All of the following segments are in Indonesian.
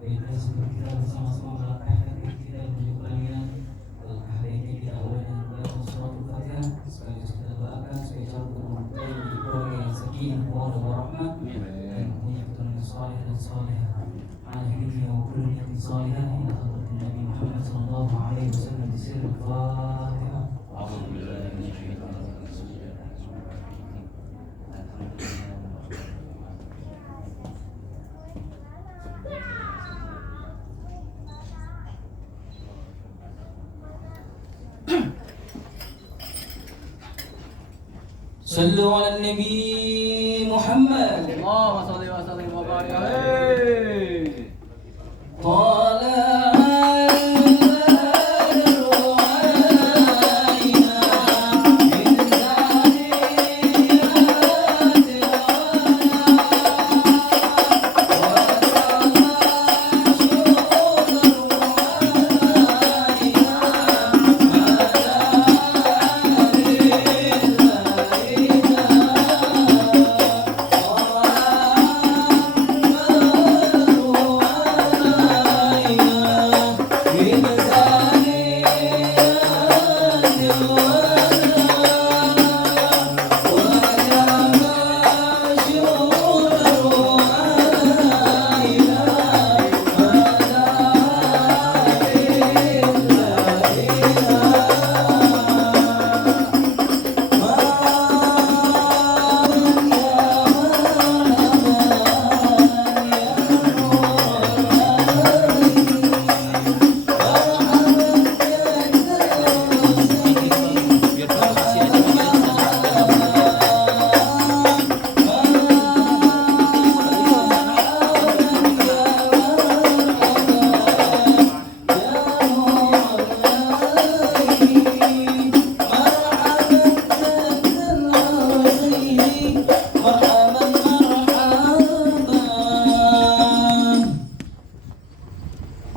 Baiklah sebelum kita bersama-sama melangkahkan diri kita menuju pelaminan, alangkah baiknya kita awali dengan membaca surat Al-Fatihah sekaligus kita doakan supaya calon mempelai menjadi keluarga yang sakinah, mawaddah warahmah dan punya keturunan saleh dan salehah. Ala dunia wa kullu niyatin salihah ila hadratin Nabi Muhammad sallallahu alaihi wasallam di sirri Al-Fatihah. صلوا على النبي محمد اللهم صل وسلم وبارك عليه. طلع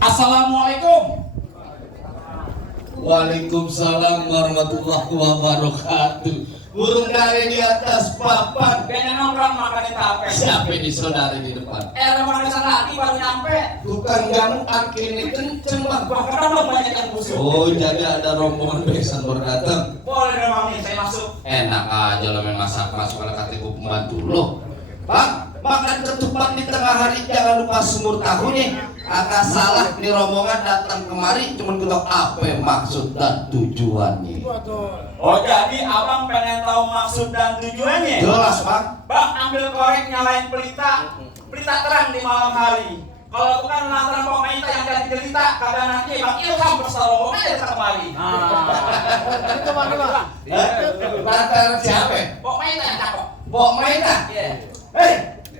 Assalamualaikum. Waalaikumsalam warahmatullahi wabarakatuh. Burung dari di atas papan. Kayaknya nongkrong makan tape. Siapa di saudari di depan? Ramadan lagi baru nyampe. Tukang jamu akhirnya kenceng bang. Bahkan belum banyak yang busuk. Oh jadi ada rombongan besan baru datang. Boleh dong nih saya masuk. Enak aja lo main masak masuk ala katiku pembantu lo. Bang, makan ketupat di tengah hari jangan lupa semur tahu nih. Agak salah nih rombongan datang kemari cuman kita apa maksud dan tujuannya. Oh jadi abang pengen tahu maksud dan tujuannya? Jelas bang. Bang ambil korek nyalain pelita terang di malam hari. Kalau bukan lantaran Pok Maita yang jadi cerita, kagak nanti Bang Ilham bersama rombongan datang kemari. Itu bang. Lantaran siapa? Pok Maita yang cakep. Pok Maita? Iya. Hei,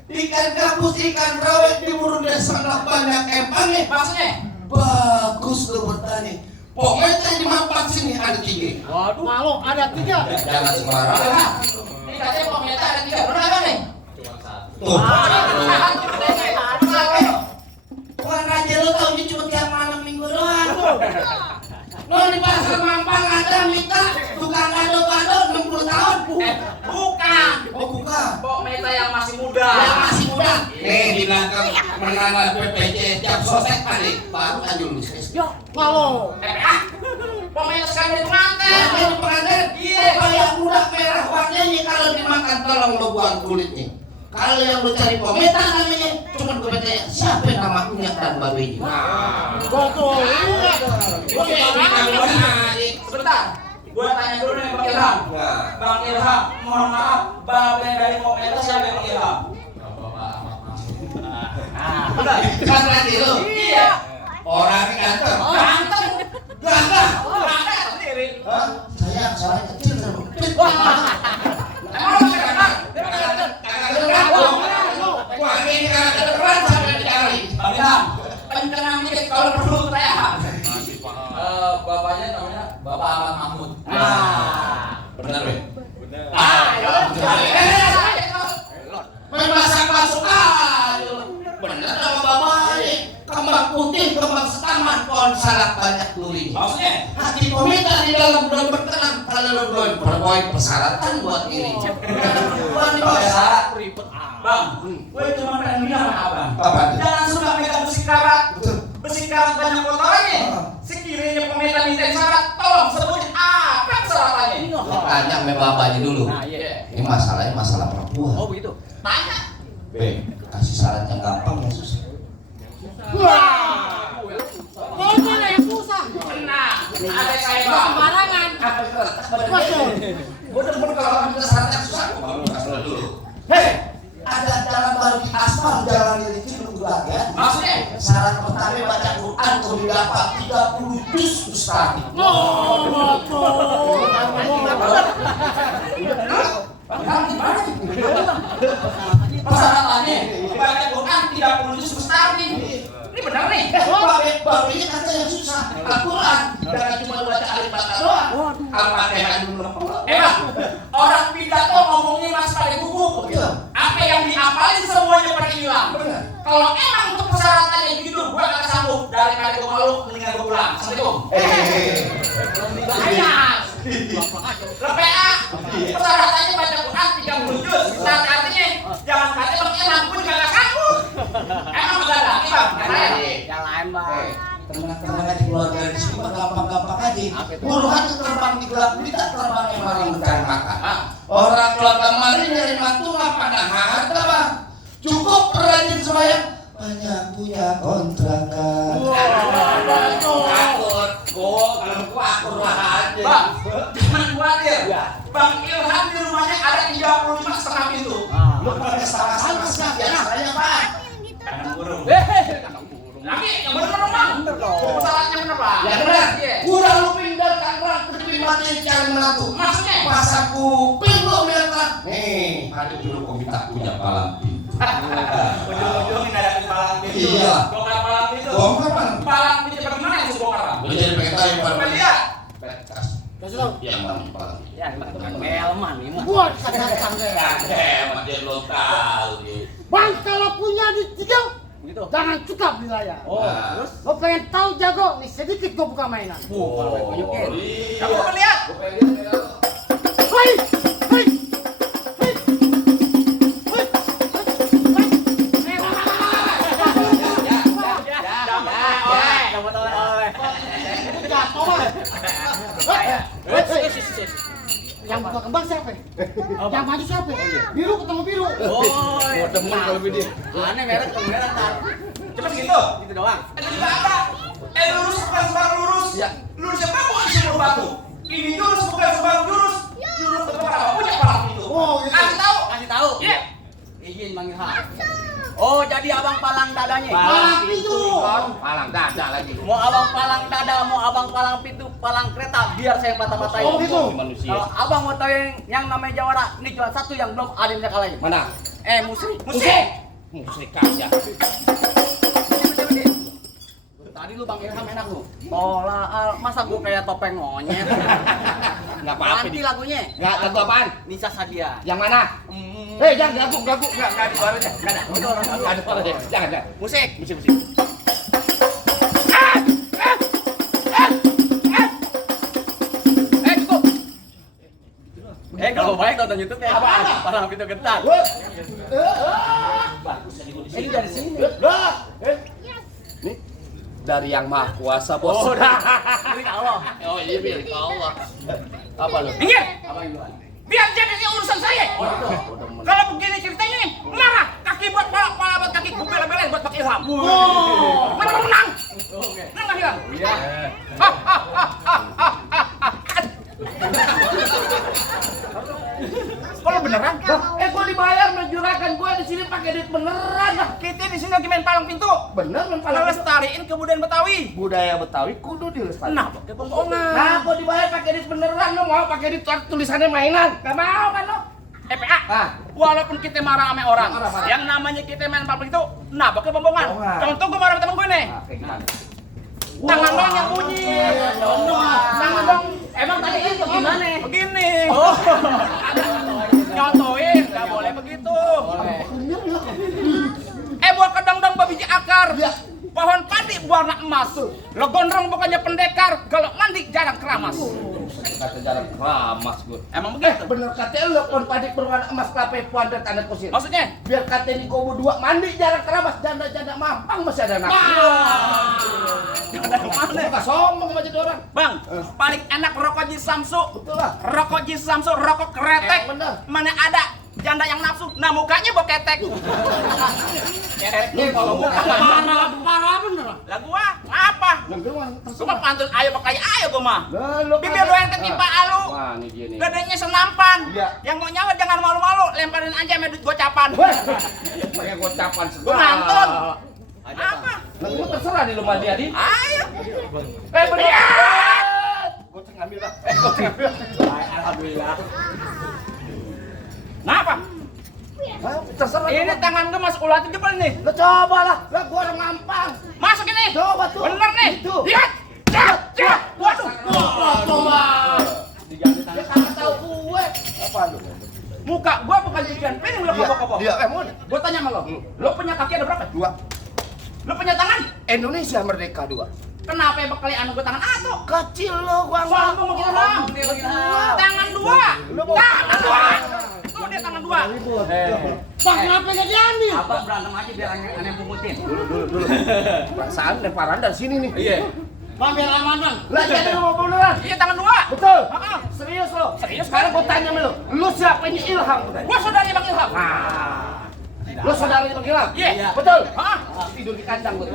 ikan gabus, ikan rawit di burung desa banyak empangnya. Maksudnya? Bagus lo bertani. Pok Maita di mampang sini ada 3. Waduh, malu ada 3. Jangan sembarangan. Ini katanya Pok Maita ada 3. Benar apa nih? Tuh. Tuan Raja lo taunya cuma tiap malam minggu doang. Lo di pasar Mampang ada minta tukang gado-gado 60 tahun. Bukan. Oh bukan. Pok Maita yang masih muda. Yang masih muda. Di belakang menangan PPC jam sosek tadi. Baru aja lulus. Yo, malu. Pok Maita sekarang jadi pengantin. Yang ini pengantin. Iya. Oh yang muda merah warnanya kalau dimakan tolong lo buang kulitnya. Kalau yang lo cari pometa namanya cuma gue bertanya siapa yang nama Unyak dan Babenya. Betul. Sebentar. Gua tanya dulu nih Bang Ilham. Bang Ilham, mohon maaf, babe dari Pok Maita siapa yang Bang Ilham? Benar. Kan nanti lo. Iya. Orang ganteng. Ganteng. Ganteng. Ganteng sendiri. Hah? Saya kecil sama. Emang lu ganteng? Wah ini karena kedengeran sampai dicari. Bang Ilham, pendengar dikit kalau perlu saya. Bapaknya namanya Bapak Ahmad Mahmud. Benar weh. Main masak-masuk aja. Bener sama bapaknya. Kembang putih, kembang setaman, pohon salak banyak duri. Maksudnya? Hati peminta di dalam bulan berkenan. Kalau lo belum berpoin persyaratan buat diri. Bukan di bawah. Ribet. Bang, gue cuma pengen bilang sama abang. Apa? Jangan suka megang musik karaoke. kita minta syarat, tolong sebutin apa persyaratannya. Tanya sama bapaknya dulu. Nah, iya. Ini masalahnya masalah perempuan. Oh, begitu. Tanya. Kasih syarat yang gampang yang susah. Wah. Pokoknya yang susah. Nah, ada saya Sembarangan. Masuk. Bener-bener kalau minta syarat yang susah, kamu kasih dulu. Hei, ada jalan baru di aspal, jalan di Licin lagi ya. Maksudnya? Syarat pertama baca Quran, kudu dapat 30 juz Ustaz. Persyaratannya baca Quran 30 juz Ustaz nih. Ini benar nih. Baru ini kata yang susah. Al-Quran jangan cuma baca alif bata doang. Al-Fatihah dulu. Emang orang pidato ngomongnya mas pada buku. Apa yang dihafalin semuanya pada hilang. Kalau emang untuk persyaratannya gitu, gua gak sanggup. Daripada gua malu, mendingan gua pulang. Assalamualaikum. Bahaya. PA persyaratannya baca Quran 30 juz. Nah, artinya jangan kata bang Ilham, gua juga gak sanggup. Emang gak ada lagi bang? Yang lain, Bang. Tenang aja keluarga di sini mah gampang-gampang aja. Puluhan tuh terbang di gelap gulita, terbang yang maling mencari makan. Orang keluarga kemarin nyari mantu nggak pada harta bang. Cukup rajin sembahyang, banyak punya kontrakan. Akur, kalau gua akur lah aja. Bang, jangan khawatir. Bang Ilham di rumahnya ada 35,5 pintu. Lu pakai sama-sama biasanya pak. Kandang burung. Lagi yang bener dong bang. Bener dong. Salahnya bener bang. Ya bener. Udah lu pindah kangrang ke mati cari menantu. Maksudnya? Masa kuping lu merah. Nih, ada dulu kau minta punya palang pintu. Ujung-ujungnya ada palang pintu. Iya. Bongkar palang pintu. Bongkar bang. Palang pintu bagaimana yang sebongkar bang? Lu jadi pengen tahu yang paling banyak. Lihat. Bekas. Yang mana palang pintu? Ya, Melman ini mah. Buat kacang ya. Hemat dia lo tahu dia. Bang, kalau punya di tiga, Begitu. jangan cukap di layar. Oh, Nah. terus? Lo pengen tahu jago, nih sedikit gue buka mainan. Tunjukin. Kamu pengen lihat? Gue pengen lihat. Hei, hei, hei, hei, yang buka kembang siapa? Yang maju siapa? Biru ketemu biru. Oh, demen kalau dia. Aneh merah ketemu merah ntar. Cuma segitu. Gitu doang. Ada juga ada. Lurus bukan sembarang lurus. Ya. Lurusnya bagus semua batu. Ini jurus bukan sembarang jurus. Jurus tetap apa? Punya palang itu. Oh, gitu. Kasih tahu. Kasih tahu. Iya. Izin manggil Ilham. Oh, jadi abang palang dadanya. Palang pintu. Palang dada lagi. Mau abang palang dada, mau abang palang pintu, palang kereta, biar saya patah-patahin. Oh, gitu. Kalau abang mau tahu yang namanya jawara, ini cuma satu yang belum ada yang kalahnya. Mana? Musik. Musik. Musik aja. Tadi lu Bang Ilham enak lu. Tola masa gua kayak topeng monyet. Enggak apa-apa. Nanti lagunya. Enggak lagu apaan? Nisa Sadia. Yang mana? Jangan gagu. Enggak ada suaranya. Enggak ada suaranya. Jangan. Musik. Musik. Cukup. Kalau baik tonton YouTube ya. Palang pintu gentar. Ini dari sini. Nih dari yang maha kuasa bos. Oh, milik Allah. Oh iya milik Allah. Apa lu? Minggir, Apa yang luar? biar jadi urusan saya. Kalau begini ceritanya, marah. Kaki buat pala buat kaki, gue bela-belain buat Pak Ilham. Mana mau menang? Oke. Menang nggak Ilham? Iya. Kalau beneran? Gue dibayar menjuragan gue di sini pakai duit beneran. Kita di sini lagi main palang pintu. Bener men Kalau lestariin kebudayaan Betawi. budaya Betawi kudu dilestarikan. Nah, pakai pembohongan. Nah, gua dibayar pakai duit beneran, lu mau pakai duit tulisannya mainan? Gak mau kan lo? PA. Ah. Walaupun kita marah sama orang, Marah. yang namanya kita main palang pintu, nah pakai pembohongan. Pembohongan. Contoh gue marah sama temen gue nih. Nah, kayak gimana? Tangan dong yang bunyi. Tangan dong. Emang tadi itu gimana? Begini. Oh. Nyontoin, nggak boleh begitu. Buah kedong-dong babiji akar. Pohon padi warna emas. Lo gondrong bukannya pendekar, kalau mandi jarang keramas. kata jalan keramas gue. Emang begitu? Bener kata lu pon padik berwarna emas klape puan dan tanda kusir. Maksudnya? Biar kata ini gobo dua mandi jarang keramas janda-janda mampang masih ada anak. Ada kemana? Bukan sombong sama jadi orang. Bang, paling enak rokok Ji Samsu. Betul lah. Rokok Ji Samsu, rokok kretek. Bener. Mana ada janda yang nafsu, nah mukanya boketek. Nih kalau bukan Parah bener. Lah gua apa? Gua pantun ayo pakai ayo gua mah. Bibir doang ketimpa alu. Wah, ini dia nih. Gadanya senampan. Iya. Yang mau nyawa jangan malu-malu, lemparin aja sama duit gocapan. Pakai gocapan segala. Gua nonton. Apa? Lah gua terserah di rumah dia di. Ayo. Beriat. Goceng ambil lah. Goceng ambil. Alhamdulillah. Kenapa? Terserah. Ini tangan gua masuk ulat jebol nih. Lo coba lah. Lah gua orang mampang. Masuk ini. Coba tuh. Bener nih. Itu. Lihat. Cak. Waduh. Coba. Dia kagak tahu gue. Apa lu? Muka gua bukan ikan piring lo kobok-kobok. Dia emang Gua tanya sama lo. Lo punya kaki ada berapa? 2. Lo punya tangan? Indonesia merdeka 2. Kenapa ya bekali anu gua tangan atuh? Kecil lo gua Sombong mau orang. Tangan 2. Tangan 2. Tuh dia tangan 2. Bang, kenapa gak diambil? Abang berantem aja biar aneh pungutin. Dulu. Perasaan lemparan dari sini nih. Iya. Bang, biar aman, Bang. Lah jadi lu mau beneran? Iya tangan 2. Betul. Heeh. Serius lo? Serius. Sekarang gua tanya sama lu. Lu siapa ini Ilham? Gua saudari Bang Ilham. Lu saudara Bang Ilham? Iya. Betul. Heeh. Tidur di kandang gua.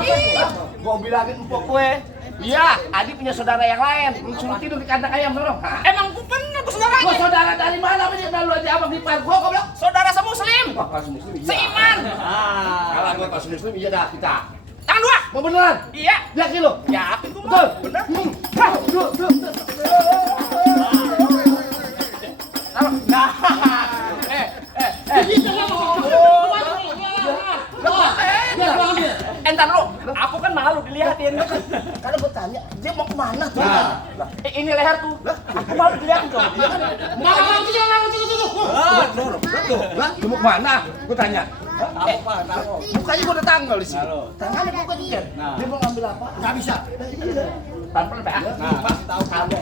Iya. Gua bilangin empok gue. Iya, Adi punya saudara yang lain. Suruh tidur di kandang ayam dong. Emang gua bener gua saudaranya. Gua saudara dari mana ini? Lu aja abang di par gua goblok. Saudara semuslim. Wah, kasih muslim. iya. Seiman. Kalau gua kasih muslim iya dah kita. Tangan 2. Mau beneran? Iya. Yakin lo? Yakin gua. Betul. Bener. Nah. Entar lu, aku kan malu dilihatin. Karena gua tanya, dia mau kemana tuh? Ini leher tuh. Aku malu dilihatin tuh. Lah, lu mau kemana? Gua tanya. Mukanya gua udah tanggal di sini. Tangannya gua kan dia. Dia mau ngambil apa? Enggak bisa. Tampil Pak. Pasti tahu kamu.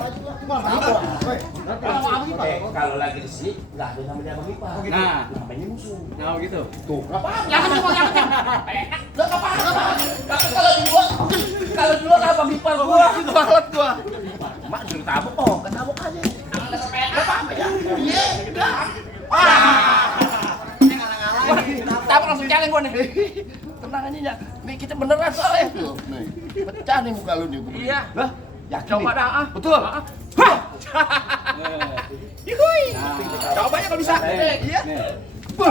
Kalau lagi di sini enggak ada namanya Bang Ipa. Nah, namanya musuh. nah gitu. Tuh, apa? Jangan cuma yang Enggak apa-apa. Tapi kalau dulu kan Bang Ipa gua banget gua. Mak suruh tabuk, oh, enggak tabuk aja. Enggak apa-apa ya. Iya, udah. Tabuk langsung celeng gua nih. Tenang aja ya. Nih kita beneran soalnya. Nih, pecah nih muka lu nih. Iya. Lah, yakin Coba nih? dah ah. Betul. Yuhui. Coba aja kalau bisa. Iya. Tuh,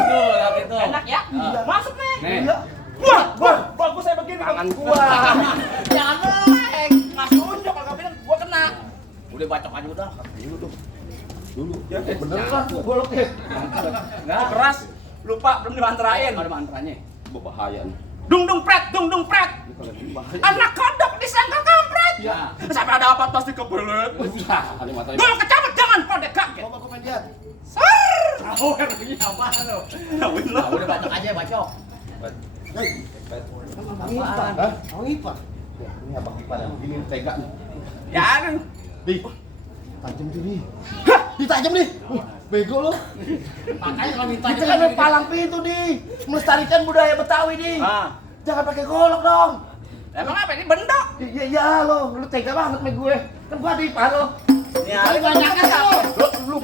enak ya? Masuk nih. Iya. Wah, bagus saya begini. Tangan gua. Jangan meleng. Masih unjuk kalau bilang gua kena. Udah bacok aja udah. Dulu. Beneran tuh goloknya. Nah, keras. Lupa belum dimanterain. Ada mantranya. Bahaya nih. Dung dung pret. Anak kodok disangka kampret. Iya. Sampai ada apa pasti kebelet. Ada matanya. Dulu kecabut jangan pada kaget. Coba gua pengen lihat. Sar. Tahu kan begini apa lo? Nah, udah bacok aja, bacok. Apaan? Hah? Bang Ipa. Ini Abang Ipa dah. Ini tega nih. Ya, aduh. Di. Tajam tuh nih. Hah, ditajam nih. Bego lu. Makanya kalau minta Kita kan palang pintu nih. Melestarikan budaya Betawi nih. Ah. Jangan pakai golok dong. Emang apa ini bendok? Iya lo, lu tega banget sama gue. Kan gua di paro. Ya, Kali banyaknya kamu. Lu.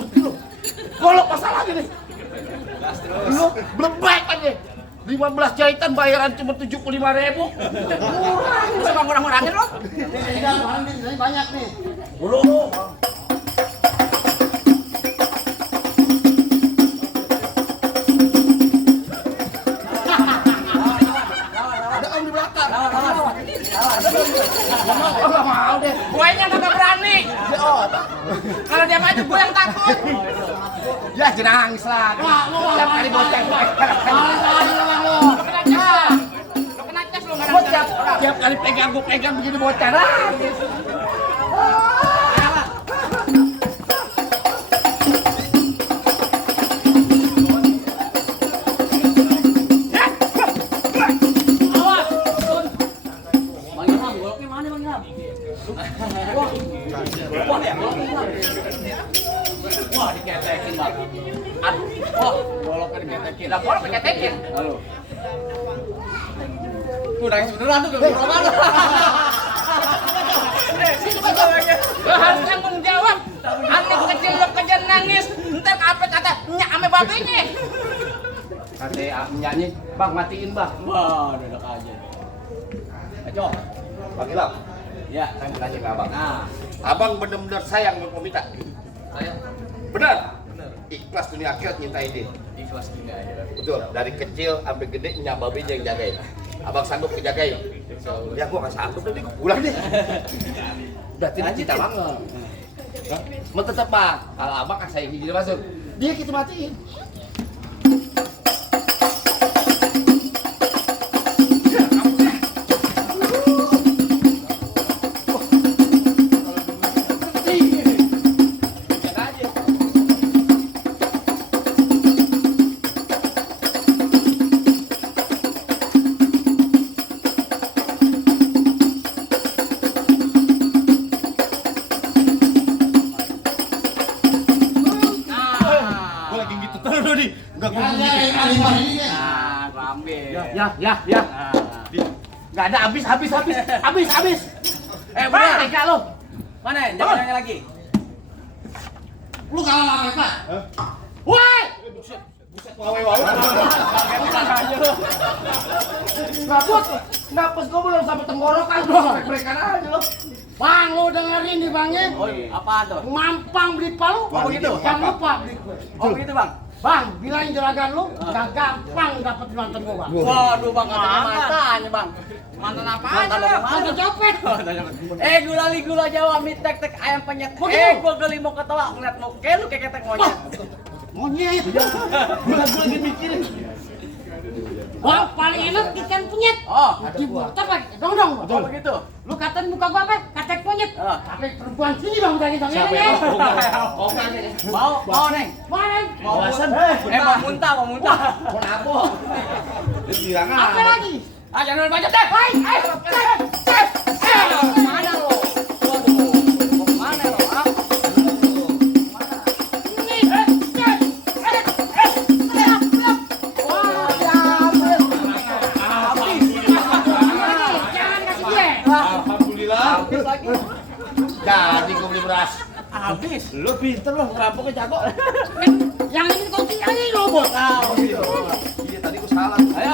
Golok masalahnya nih. Lu belum baik aja. 15 jahitan bayaran cuma 75.000. Murah. Bisa ngurang-ngurangin lo? Ini banyak nih. Dulu. Ada om di belakang. Enggak mau deh. Guanya kagak berani. Oh, Kalau dia maju gue yang takut. ya jangan nangis lagi. Tiap kali bocah gue. Lo kena cas. Lo kena cas lo nggak Bocah tiap kali pegang gue pegang begini bocah nangis. Bang Ilham, goloknya mana Bang Ilham? Wah ya? praktekin. Halo. Udah nangis beneran tuh, belum mana. Lo harus tanggung jawab. Anak kecil lo kejar nangis, ntar apa kata nyak ame babenya. Kate nyanyi, Bang matiin Bang. Wah, dadak aja. Ayo. Bang Ilham, Ya, saya mau nanya ke abang. nah, Abang benar-benar sayang sama Komita. saya Benar? Ikhlas dunia akhirat nyintain dia. ikhlas dunia ya. Betul, dari kecil sampai gede nyak babinya yang jagain. Abang sanggup ngejagain. Ya gua nggak sanggup, nanti gua pulang deh. Udah tidak cinta banget. Mau tetap Bang, kalau abang kan saya ingin masuk. Dia kita matiin. Gua lagi gitu terus nih. Enggak gua Nah, gua ambil. Ya. Enggak ada habis. Bener. Tega lo. Mana? Jangan lagi. Lu kalah sama mereka. Woi! Ngapus gua belum sampai tenggorokan bro. Mereka aja lo. Bang, lu dengerin nih Bang ya. Oh, apa tuh? Mampang beli palu. Oh, begitu? Jangan lupa beli kue. Oh, begitu, Bang. Bang, bilangin juragan lu, gak gampang dapet mantan gua Bang. Waduh, Bang, katanya mantannya, Bang. Mantan apa aja? Mantan copet. Gula Jawa, mie tek ayam penyet. Gua geli mau ketawa ngeliat muka lu kayak ketek monyet. Monyet. Gua lagi mikirin. Wah, paling enak ikan penyet. Oh, Dibutar pakai dong. oh begitu. Lu katain muka gua apa? Katek penyet. Tapi perempuan sini Bang udah gitu. Siapa ya? Mau, Neng. Mana? Mau bosan? Mau muntah. Mau nabok. Apa lagi? Ah, jangan banyak deh. Mana lo? Waduh, mau kemana lo? Ah? Habis lagi. Jadi gua beli beras. Habis. Lu pinter loh, ngerampoknya jago. Yang ini kuncinya ini robot. Iya, tadi gua salah. Ayo.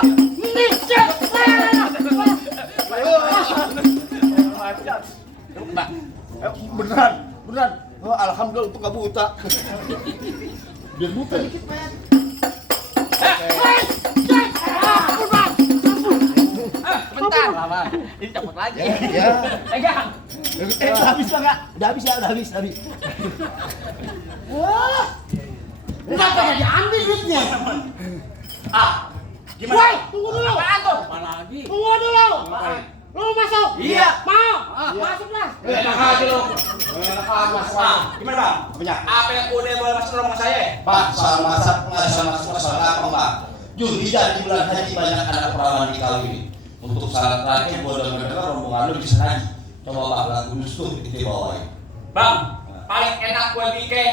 Mbak, beneran. Oh, alhamdulillah untuk nggak buta. Biar buta dikit, men. Bentar, Bang. Ini cepet lagi. Ya. Pegang. Udah habis Bang, ya? Udah habis. Wah. Kenapa jadi ambil duitnya? Gimana? Woi, tunggu dulu. Apaan tuh? Apa lagi? Tunggu dulu. Lu masuk? Iya. Mau? Masuklah. Enak aja lo. Gimana, Bang? Apanya? Apa yang udah boleh masuk ke rumah saya? Pak, soal masak nggak bisa masuk masalah apa, Pak? Julhijjah di bulan haji banyak anak perawan di kali ini. Untuk syarat terakhir, gua dengar rombongan lu bisa haji. Coba Pak, lagu Gunus tuh itu bawain. Bang, paling enak kue bike.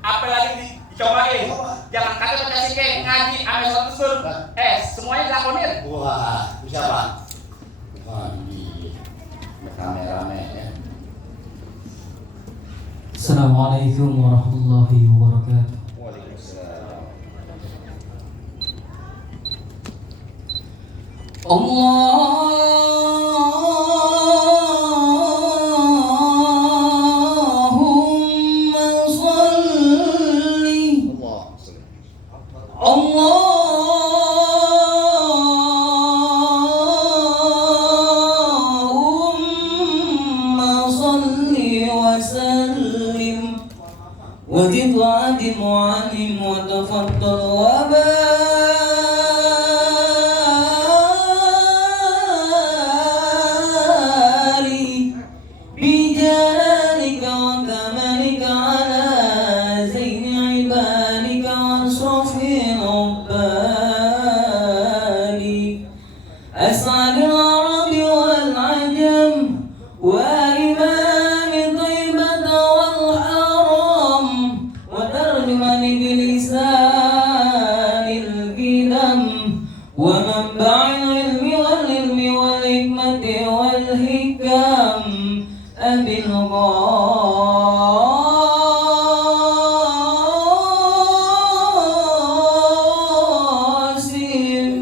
Apa lagi dicobain? Jangan kata baca sike, ngaji, ame satu sur. Semuanya dilakonin. Wah, bisa Pak? Wah, ini rame-rame ya. Assalamualaikum warahmatullahi wabarakatuh. Waalaikumsalam. Allahumma salli Allahumma salli wa sallim wa zid wa adim wa anim wa tafaddal wa barik bijalalika wa kamalika ala zaini ibadika wa asrafi ubbalik as'adil arabi wal ajam wa imami taibata wal haram wa tarjumani bilisanil qidam العلم والعلم والحكمة والحكم أبي القاسم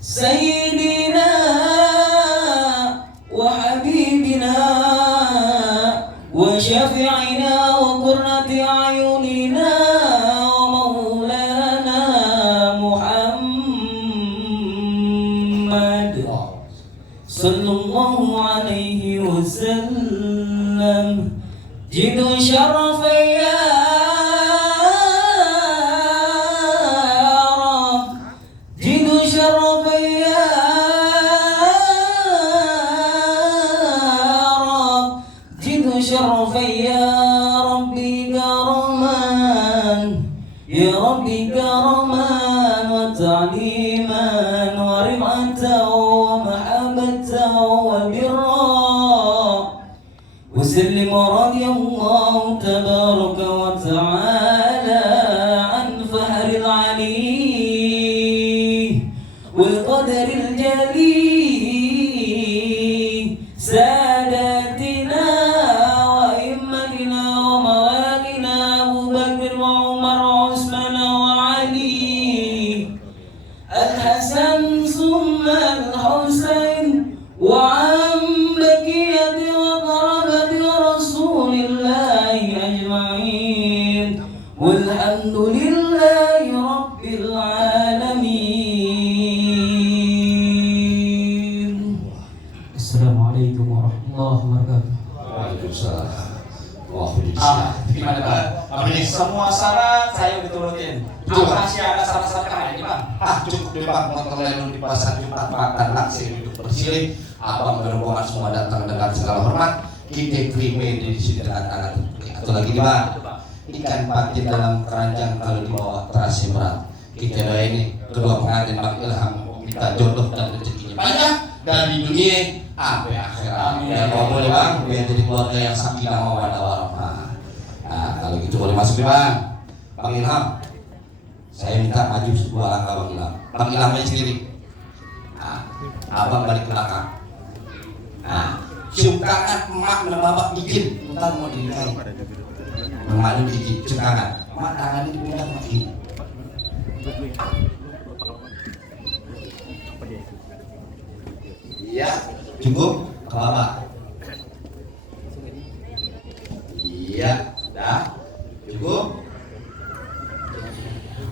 سيدنا وحبيبنا وشفيعنا وقرة أعيننا ومولانا محمد صلى الله عليه وسلم جد شرف يا رب جد شرف يا رب جد شرف يا ربي كرمان يا ربي كرمان وتعليما ورفعة ومحبة وبرا وسلم رضي الله تبارك وتعالى عن فهر العلي والقدر الجليل ساداتنا وإمتنا وموالنا أبو بكر وعمر وعثمان وعلي الحسن ثم الحسين وعن بقية وقرابة رسول الله أجمعين والحمد لله رب العالمين. السلام عليكم ورحمة الله وبركاته. Waalaikumsalam. Waalaikumsalam. Gimana Pak? Amin. Semua syarat saya diturutin. Apa sih ada syarat-syarat yang lain Pak? Cukup deh Pak, motor lain di pasar Jumat makan nasi duduk bersih. Abang berombongan semua datang dengan segala hormat. Kita terima di sini dengan tangan terbuka. Atau lagi nih Pak, ikan patin dalam keranjang kalau dibawa terasa berat. Kita doa ini kedua pengantin Bang Ilham minta jodoh dan rezekinya banyak dari dunia sampai akhirat. Ya mau boleh Bang, biar jadi keluarga yang sakinah mawaddah warahmah. Nah kalau gitu boleh masuk nih Bang. Bang Ilham, saya minta maju sebuah langkah Bang Ilham. Bang Ilham aja sendiri. Nah, abang balik ke belakang. Nah, cium tangan emak dan bapak izin. Ntar mau dinikahin. Emak lu izin, cium tangan. Emak tangannya di pundak emak ini. Iya, cukup ke bapak. Iya, dah. Cukup.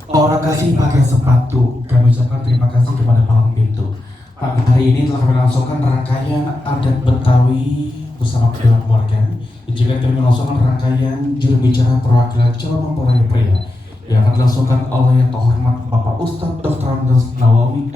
Orang kasih pakai sepatu. Kami ucapkan terima kasih kepada palang pintu. Pak, hari ini telah kami langsungkan rangkaian adat Betawi bersama kedua keluarga. Juga kami langsungkan rangkaian juru bicara perwakilan calon mempelai pria yang akan dilangsungkan oleh yang terhormat Bapak Ustadz Dr. Andes Nawawi